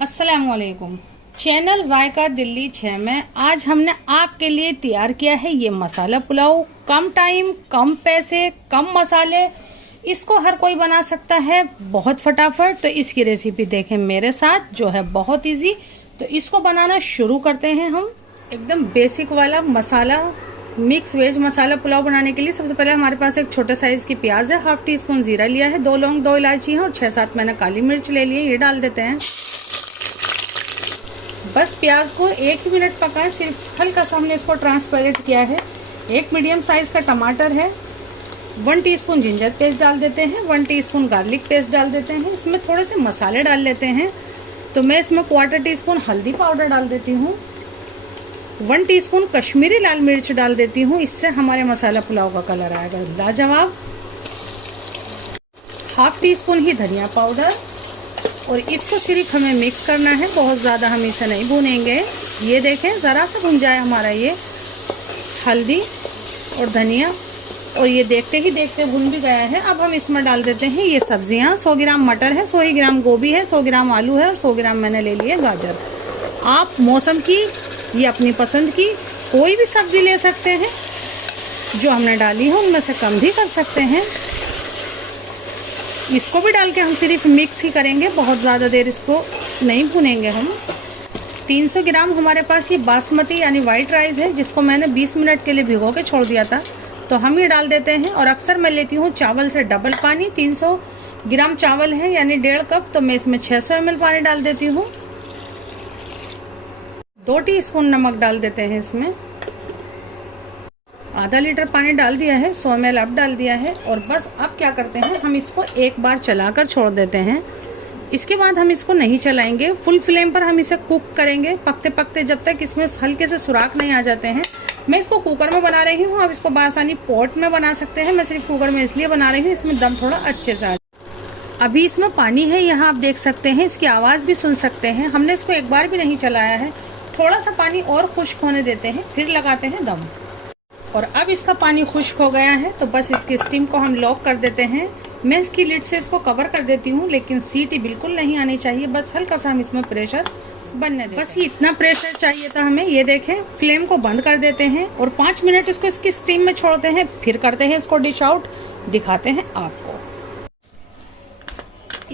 अस्सलामुअलैकुम। चैनल जायका दिल्ली 6 में आज हमने आपके लिए तैयार किया है ये मसाला पुलाव। कम टाइम, कम पैसे, कम मसाले, इसको हर कोई बना सकता है बहुत फटाफट। तो इसकी रेसिपी देखें मेरे साथ, जो है बहुत इजी। तो इसको बनाना शुरू करते हैं हम। एकदम बेसिक वाला मसाला, मिक्स वेज मसाला पुलाव बनाने के लिए सबसे पहले हमारे पास एक छोटे साइज की प्याज है, हाफ टी स्पून जीरा लिया है, 2 लौंग, 2 इलायची है और 6-7 मैंने काली मिर्च ले लिए। ये डाल देते हैं। बस प्याज को 1 ही मिनट पकाएं, सिर्फ हल्का सा हमने इसको ट्रांसपेरेंट किया है। एक मीडियम साइज का टमाटर है, 1 टीस्पून जिंजर पेस्ट डाल देते हैं, 1 टीस्पून गार्लिक पेस्ट डाल देते हैं। इसमें थोड़े से मसाले डाल लेते हैं। तो मैं इसमें 1/4 टीस्पून हल्दी पाउडर डाल देती हूँ, 1 टीस्पून कश्मीरी लाल मिर्च डाल देती हूँ, इससे हमारे मसाला पुलाव का कलर आएगा लाजवाब। हाफ टी स्पून ही धनिया पाउडर, और इसको सिर्फ हमें मिक्स करना है, बहुत ज़्यादा हम इसे नहीं भूनेंगे। ये देखें, ज़रा सा भुन जाए हमारा ये हल्दी और धनिया, और ये देखते ही देखते भुन भी गया है। अब हम इसमें डाल देते हैं ये सब्जियां। 100 ग्राम मटर है, 100 ग्राम गोभी है, 100 ग्राम आलू है और 100 ग्राम मैंने ले लिए गाजर। आप मौसम की या अपनी पसंद की कोई भी सब्ज़ी ले सकते हैं, जो हमने डाली है उनमें से कम भी कर सकते हैं। इसको भी डाल के हम सिर्फ मिक्स ही करेंगे, बहुत ज़्यादा देर इसको नहीं भुनेंगे हम। 300 ग्राम हमारे पास ये बासमती यानी वाइट राइस है, जिसको मैंने 20 मिनट के लिए भिगो के छोड़ दिया था। तो हम ये डाल देते हैं। और अक्सर मैं लेती हूँ चावल से डबल पानी। 300 ग्राम चावल है यानी 1.5 कप, तो मैं इसमें 600 ml पानी डाल देती हूँ। 2 टीस्पून नमक डाल देते हैं इसमें। आधा लीटर पानी डाल दिया है, 100 ml अब डाल दिया है। और बस अब क्या करते हैं, हम इसको एक बार चलाकर छोड़ देते हैं। इसके बाद हम इसको नहीं चलाएंगे, फुल फ्लेम पर हम इसे कुक करेंगे पकते पकते, जब तक इसमें हल्के से सुराख नहीं आ जाते हैं। मैं इसको कुकर में बना रही हूँ, आप इसको बासानी पॉट में बना सकते हैं। मैं सिर्फ कुकर में इसलिए बना रही हूँ, इसमें दम थोड़ा अच्छे से आ जाए। अभी इसमें पानी है, यहाँ आप देख सकते हैं, इसकी आवाज़ भी सुन सकते हैं। हमने इसको एक बार भी नहीं चलाया है। थोड़ा सा पानी और खुश्क होने देते हैं, फिर लगाते हैं दम। और अब इसका पानी खुश्क हो गया है, तो बस इसकी स्टीम को हम लॉक कर देते हैं। मैं इसकी लिड से इसको कवर कर देती हूँ, लेकिन सीटी बिल्कुल नहीं आनी चाहिए, बस हल्का सा हम इसमें प्रेशर बनने देते हैं। बस इतना प्रेशर चाहिए था हमें। ये देखें, फ्लेम को बंद कर देते हैं और 5 मिनट इसको इसकी स्टीम में छोड़ते हैं, फिर करते हैं इसको डिश आउट, दिखाते हैं आपको।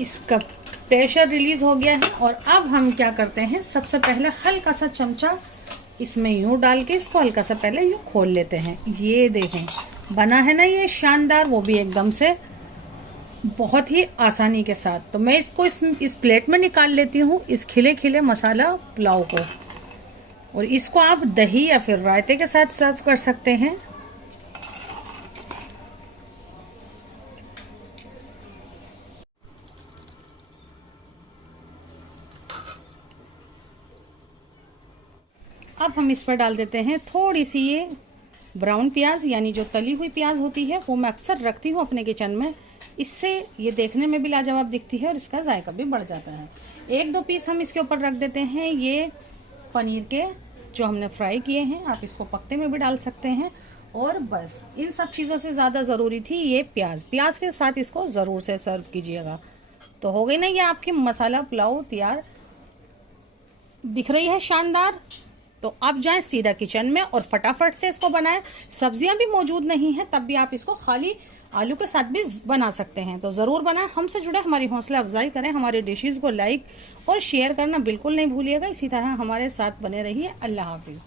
इसका प्रेशर रिलीज हो गया है। और अब हम क्या करते हैं, सबसे पहले हल्का सा चमचा इसमें यूं डाल के इसको हल्का सा पहले यूं खोल लेते हैं। ये देखें, बना है ना ये शानदार, वो भी एकदम से बहुत ही आसानी के साथ। तो मैं इसको इस प्लेट में निकाल लेती हूँ, इस खिले खिले मसाला पुलाव को। और इसको आप दही या फिर रायते के साथ सर्व कर सकते हैं। अब हम इस पर डाल देते हैं थोड़ी सी ये ब्राउन प्याज, यानी जो तली हुई प्याज होती है, वो मैं अक्सर रखती हूँ अपने किचन में। इससे ये देखने में भी लाजवाब दिखती है और इसका जायका भी बढ़ जाता है। 1-2 पीस हम इसके ऊपर रख देते हैं ये पनीर के, जो हमने फ्राई किए हैं। आप इसको पकते में भी डाल सकते हैं। और बस इन सब चीज़ों से ज़्यादा ज़रूरी थी ये प्याज के साथ इसको ज़रूर से सर्व कीजिएगा। तो हो गई ना ये आपकी मसाला पुलाव तैयार। दिख रही है शानदार। तो आप जाएं सीधा किचन में और फटाफट से इसको बनाएं। सब्जियां भी मौजूद नहीं है, तब भी आप इसको खाली आलू के साथ भी बना सकते हैं। तो ज़रूर बनाएं। हमसे जुड़े, हमारी हौसला अफजाई करें। हमारे डिशेज़ को लाइक और शेयर करना बिल्कुल नहीं भूलिएगा। इसी तरह हमारे साथ बने रहिए। अल्लाह हाफिज़।